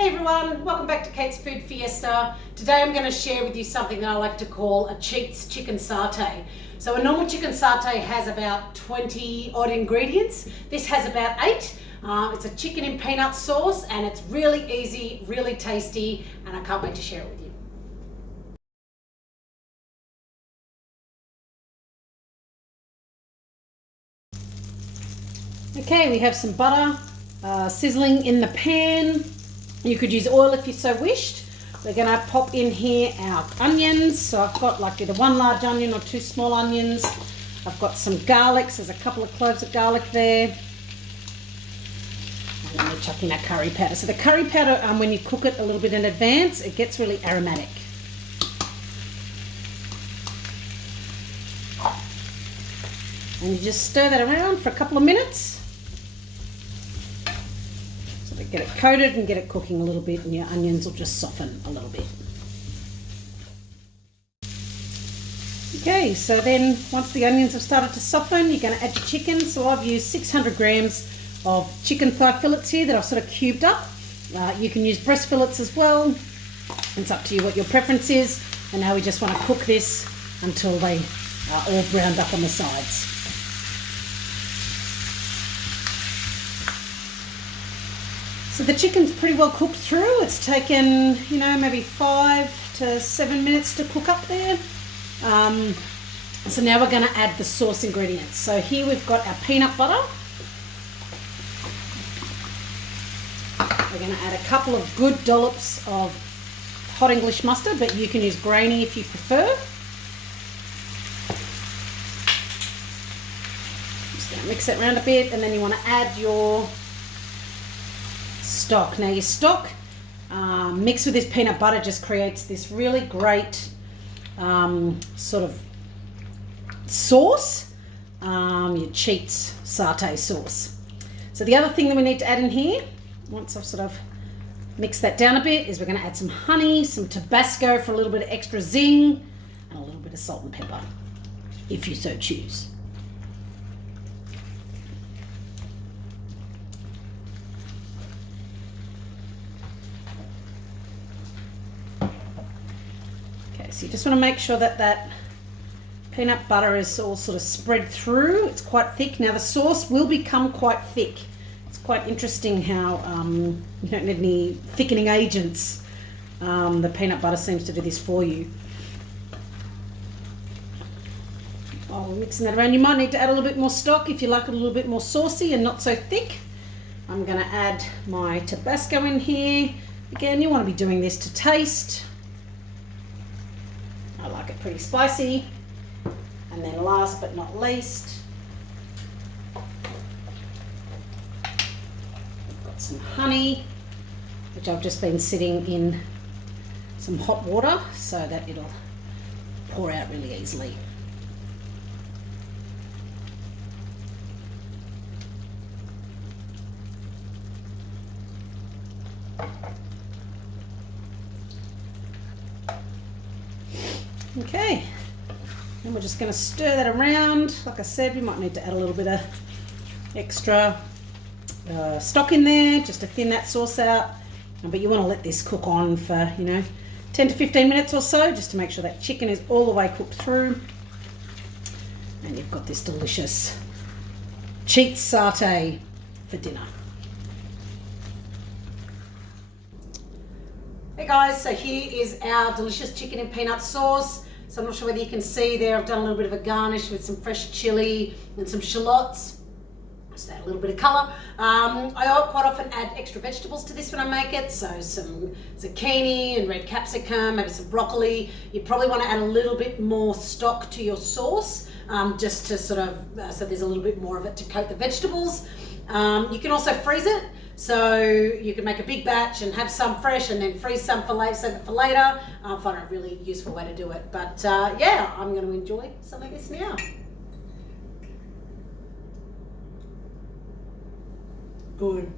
Hey everyone, welcome back to Kate's Food Fiesta. Today I'm going to share with you something that I like to call a cheats chicken satay. So a normal chicken satay has about 20 odd ingredients. This has about 8. It's a chicken in peanut sauce and it's really easy, really tasty, and I can't wait to share it with you. Okay, we have some butter sizzling in the pan. You could use oil if you so wished. We're going to pop in here our onions. So I've got like either 1 large onion or 2 small onions. I've got some garlic, so there's a couple of cloves of garlic there. And then we chuck in our curry powder. So the curry powder, when you cook it a little bit in advance, it gets really aromatic. And you just stir that around for a couple of minutes. Get it coated and get it cooking a little bit, and your onions will just soften a little bit. Okay, so then once the onions have started to soften, you're going to add your chicken. So I've used 600 grams of chicken thigh fillets here that I've sort of cubed up. You can use breast fillets as well. It's up to you what your preference is. And now we just want to cook this until they are all browned up on the sides. So the chicken's pretty well cooked through. It's taken, maybe 5 to 7 minutes to cook up there. So now we're going to add the sauce ingredients. So here we've got our peanut butter. We're going to add a couple of good dollops of hot English mustard, but you can use grainy if you prefer. Just going to mix it around a bit, and then you want to add your stock. Now your stock mixed with this peanut butter just creates this really great sort of sauce, your cheats satay sauce. So the other thing that we need to add in here, once I've sort of mixed that down a bit, is we're going to add some honey, some Tabasco for a little bit of extra zing, and a little bit of salt and pepper, if you so choose. So you just want to make sure that that peanut butter is all sort of spread through. It's quite thick. Now the sauce will become quite thick. It's quite interesting how you don't need any thickening agents. The peanut butter seems to do this for you. While we're mixing that around, you might need to add a little bit more stock if you like it a little bit more saucy and not so thick. I'm going to add my Tabasco in here. Again, you want to be doing this to taste. I like it pretty spicy. And then last but not least, I've got some honey, which I've just been sitting in some hot water so that it'll pour out really easily. Okay, and we're just going to stir that around. Like I said, we might need to add a little bit of extra stock in there just to thin that sauce out. But you want to let this cook on for, 10 to 15 minutes or so, just to make sure that chicken is all the way cooked through. And you've got this delicious cheats satay for dinner. Hey guys, so here is our delicious chicken in peanut sauce. So I'm not sure whether you can see there, I've done a little bit of a garnish with some fresh chili and some shallots. Just add a little bit of colour. I quite often add extra vegetables to this when I make it. So some zucchini and red capsicum, maybe some broccoli. You probably want to add a little bit more stock to your sauce, just to sort of, so there's a little bit more of it to coat the vegetables. You can also freeze it. So you can make a big batch and have some fresh and then freeze some for later, save it for later. I find it a really useful way to do it. But yeah, I'm going to enjoy some of this now. Good.